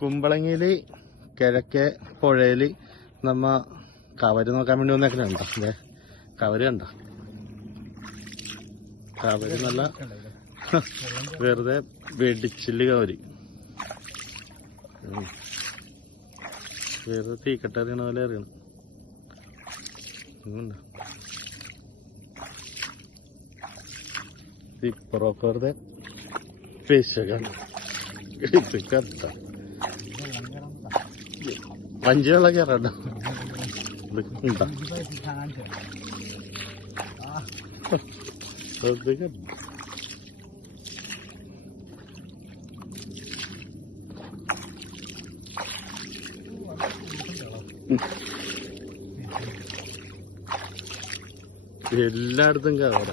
കുമ്പളങ്ങിയില് കിഴക്കേ പുഴയില് നമ്മ കവര് നോക്കാൻ വേണ്ടി വന്നേക്കണ കണ്ടോ? അതെ, കവര് കണ്ടോ? കവര് നല്ല വെറുതെ വെടിച്ചില് കവര്, വെറുതെ തീക്കട്ട അറിയണ പോലെ അറിയണം. ഇപ്പുറമൊക്കെ വെറുതെ പേശകാണ്. കത്ത പഞ്ച് വെള്ളം കയറണ്ടോ? എല്ലായിടത്തും കവറ.